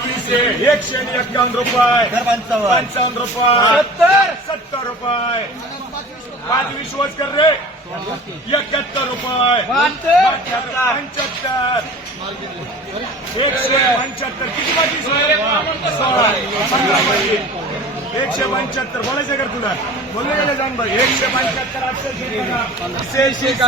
151 रुपये 55 रुपये 70 रुपये 5 विश्वास कर रे 71 रुपये 75 175 किती बाकी 175 बोलायचं का तुला बोलले गेले जाण भाई 175 800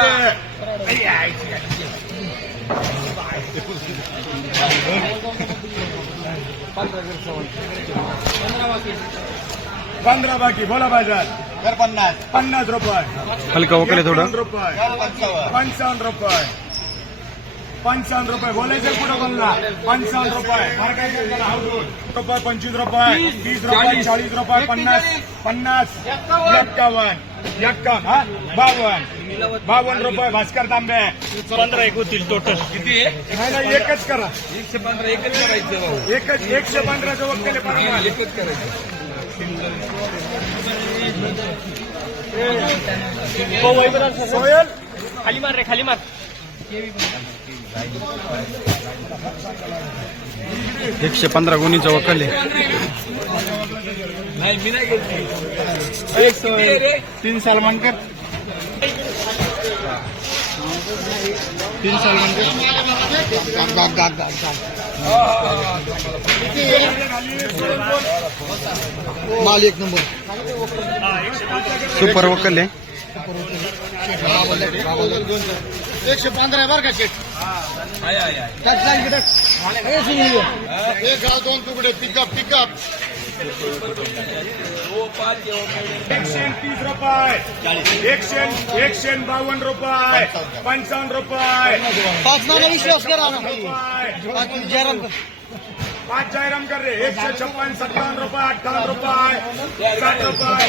15 बाकी बोला बाजार 50 रुपये हलका वगैरे थोडं 55 रुपये 55 रुपये बोलायचं कुठं बोलला 55 रुपये रुपये 25 रुपये 30 रुपये 40 रुपये 50 51 हा 52 रुपये भास्कर तांबे 15 एक होतील टोटल किती आहे नाही एकच करा 115 एकच करायचं भाऊ एकच 115 चं वक्कल आहे एकच करायचं सोयल खाली मार रे खाली मार 115 गोणीचा वकल आहे नाही मी नाही घेतली 3 सलमान कर 3 सलमान कर माल एक नंबर सुपर वकल आहे 115 बरं का शेट एक गाव 2 तुकडे पिकअप 130 रुपये 152 रुपये 55 रुपये 5 नाना विश्वास करा ना जयराम 5 जयराम कर रे 156 57 रुपये 58 रुपये 60 रुपये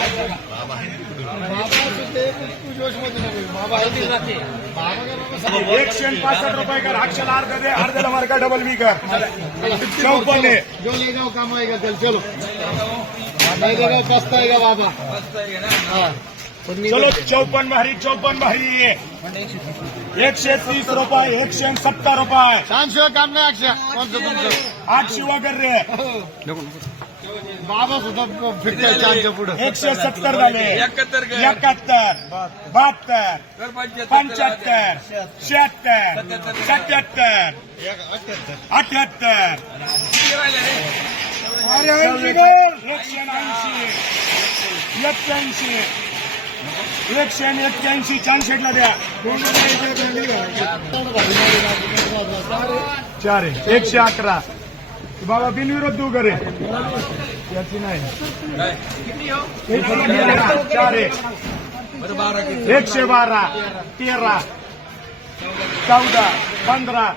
165 रुपये कर अक्षला अर्ध दे अर्ध्याला मार्का डबल बी कर 54 जो ले जाओ काम आएगा चल चलो नहीं देगा सस्ता आएगा बाबा चलो 54 भारी 130 रुपये 170 रुपये 500 काम नाही 8 शिवा कर रे बाबा सुद्धा फिरते चारच्या पुढे 170 झाले 71 72 75 76 77 78 अरे 181 चांदशेटला द्या 4 111 बाबा बिनविरोध तू करे याची नाही 4 112 13 14 15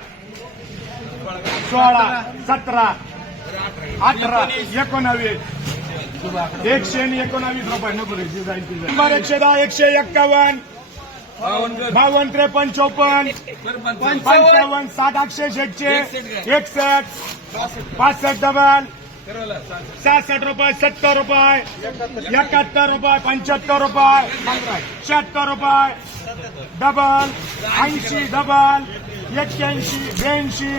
16 17 18 19 119 रुपये नको रे 110 151 52 53 54 55 60 861 61 65 डबल 66 रुपये 70 रुपये 71 रुपये 75 रुपये 76 रुपये डबल 80 डबल 81 82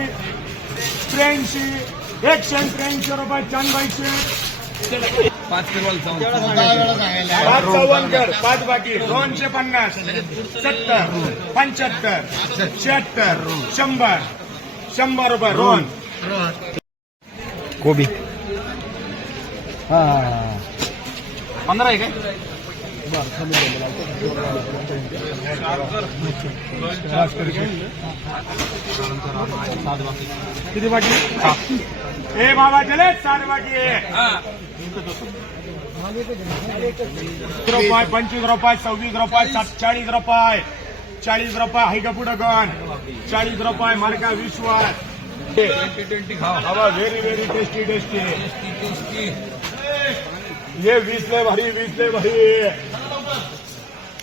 83 183 रुपये 94 5 किलो 5 कर 5 बाकी 250 70 75 76 100 रुपये रोहन कोबी 15 आहे काय किती बाकी ए बाबा चले 7 बाकी आहे 25 रुपये 26 रुपये 40 रुपये 40 रुपये हाय का पुढं गण 40 रुपये मार्का विश्वास हवा व्हेरी व्हेरी टेस्टी ये 20 लय भारी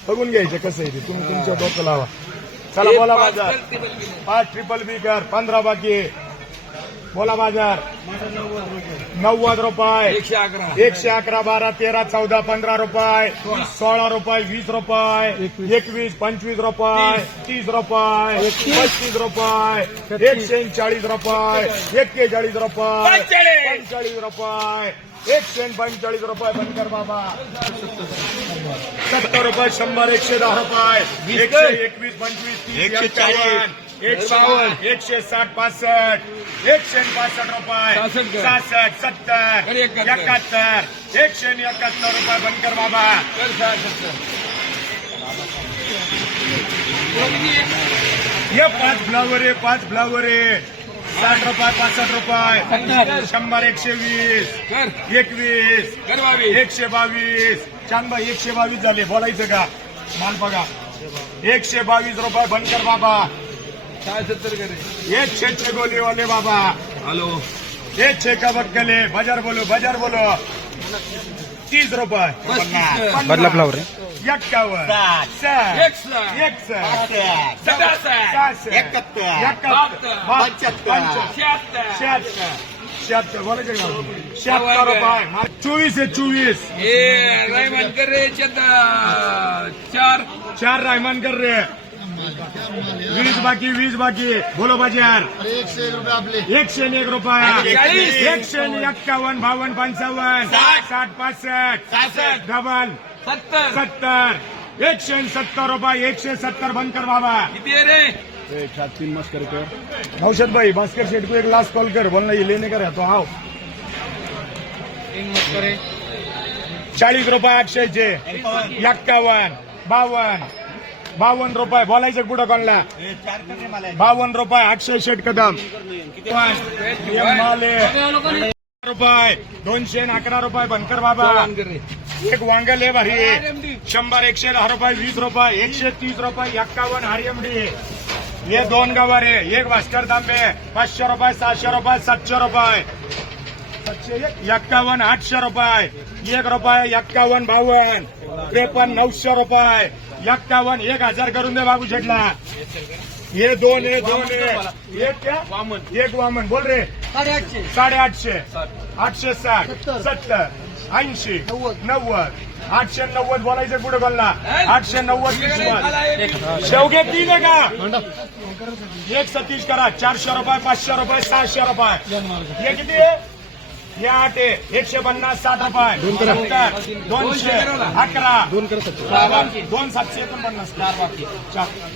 बघून घ्यायचं कसं आहे ते तुम्ही तुमच्या डोकं लावा चला बोला बाजार 5 ट्रिपल बी कर 15 बाकी बोला बाजार 90 रुपये 111 111 12 13 14 15 रुपये 16 रुपये 20 रुपये 21 25 रुपये 30 रुपये 35 रुपये 140 रुपये 41 रुपये 45 रुपये 145 रुपये बनकर बाबा 70 रुपये 100 110 रुपये 121 25 30 140 160 65 165 रुपये 66 70 71 171 रुपये बनकर बाबा ये 5 फ्लावर आहे 5 फ्लावर आहे 60 रुपये 65 रुपये 100 120 21 122 चांदा 122 झाले बोलायचं का माल बघा 122 रुपये बनकर बाबा 106 गोली वाले बाबा हॅलो 106 का बक्कले बाजार बोलो 30 रुपये बदला फ्लावर आहे 51 76 बोलायचं का 76 रुपये 24 आहे 24 रायमानकर रे चार 4 रायमानकर रे 20 बाकी बोलो बाजार अरे 101 रुपये आपले 101 रुपये 151 52 55 60 65 डबल 70 170 रुपये 170 बंद कर बाबा किती आहे रे नौशद भाई भास्कर शेठ को एक लास्ट कॉल कर बोलना ये लेने का रहता आओ 40 रुपये 800 51 रुपये बोलायचं कुठं कोणला 52 रुपये 860 कदम रुपये 211 रुपये बनकर बाबा एक वांगल आहे भारी 100 110 रुपये 20 रुपये 130 रुपये 51 हरियमडी ये 2 गवार आहे एक भास्कर तांबे 500 रुपये 700 रुपये 700 रुपये 51 800 रुपये 1 रुपये 51 52 53 900 रुपये 51 1000 करून दे बाबू शेटला ये 2 आहे 2 आहे एक क्या एक वामन बोल रे 850 860 70 80 90 890 बोलायचं कुठं बोलला 890 शेवगे 3 आहे का 1 सतीश करा 400 रुपये 500 रुपये 600 रुपये हे किती आहे हे 8 आहे 150 60 रुपये 211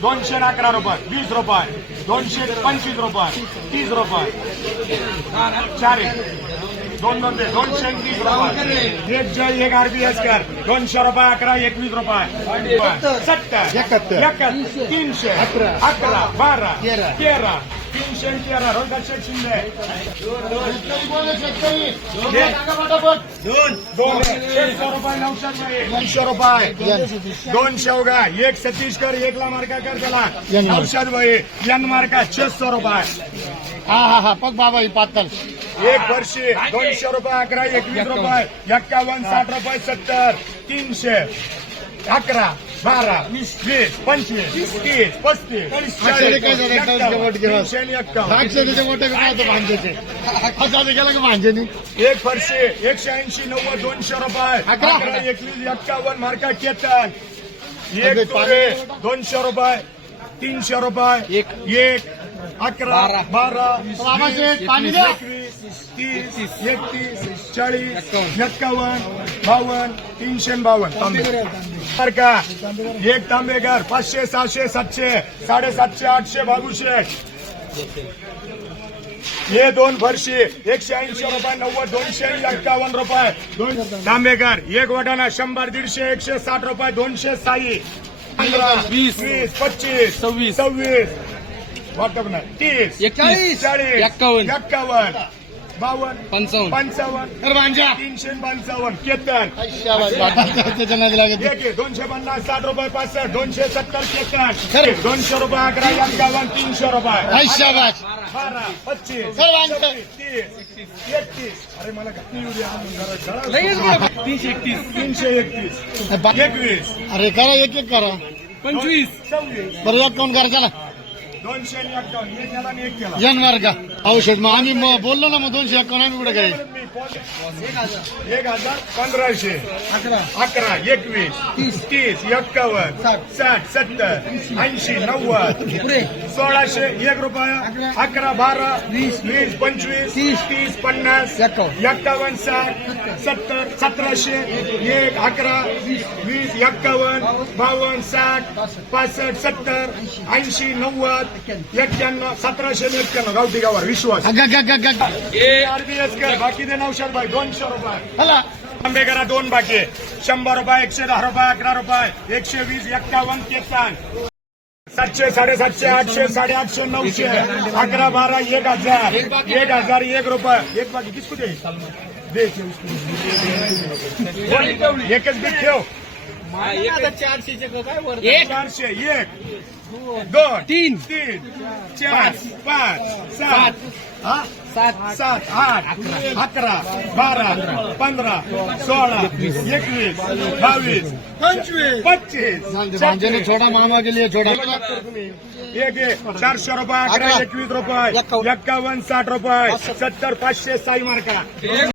211 रुपये 20 रुपये 225 रुपये 30 रुपये 4 230 रुपये एक जय एक आरबीएस कर 200 रुपये 11 21 रुपये 70 300 11 12 13 313 रोजगार शेठ शिंदे शेतकरी 900 रुपये 2 शेवगा 1 सतीशकर 1 ला मार्का कर त्याला 900 भाई यन मार्का 600 रुपये हा पग बाबा ही पातळ 1 वर्षी 200 रुपये 11 21 रुपये 51 60 रुपये 70 300 11 12 20 25 30 35 त्याच्या मोठे भांजेचे हजार गेला का भांजेनी 1 वर्षी 180 90 200 रुपये 11 21 51 मार्का केतन 1 तुरे 200 रुपये 300 रुपये 1 11 12 पाणी द्या 30 31 40 51 52 352 तांबे मार्का 1 तांबेकर 500 600 700 750 800 बाबूशे हे 2 वर्षी 180 रुपये 90 251 रुपये 2 तांबेकर 1 वटाणा 100 150 160 रुपये 200 साई 15 20 25 26 वाटप नाही 30 40 51 52 55 355 केतन त्याच्या नाही लागत 250 60 रुपये 65 270 केतन 200 रुपये 11 51 300 रुपये 12 25 31 अरे मला घटनी येऊ द्या 331 अरे करा एक करा 25 बरं एक कोण करा चला 251 एक याला आणि एक केला येणार का औषध मग आम्ही बोललो ना मग 251 आम्ही कुठे काय 1000 1500 11 21 30 51 60 70 80 90 1600 1 रुपया 11 12 20 25 30 50 51 60 70 1700 1 11 20 51 52 60 65 70 80 90 91 1791 गावठी गावावर विश्वास आरबीएस कर बाकी दे नौशाद भाई 200 रुपये आंबे करा 2 बाकी 100 रुपये 110 रुपये 11 रुपये 120 51 53 700 750 800 850 900 11 12 1000 1000 1 रुपये एक बाकी किसको दे एकच बीट ठेव 400 1 2 3 4 5 7 7 8 11 12 15 16 21 22 25 भांजे छोटा मामा के लिए छोटा एक 400 रुपये 11 21 रुपये 51 60 रुपये 70 500 साई मार्का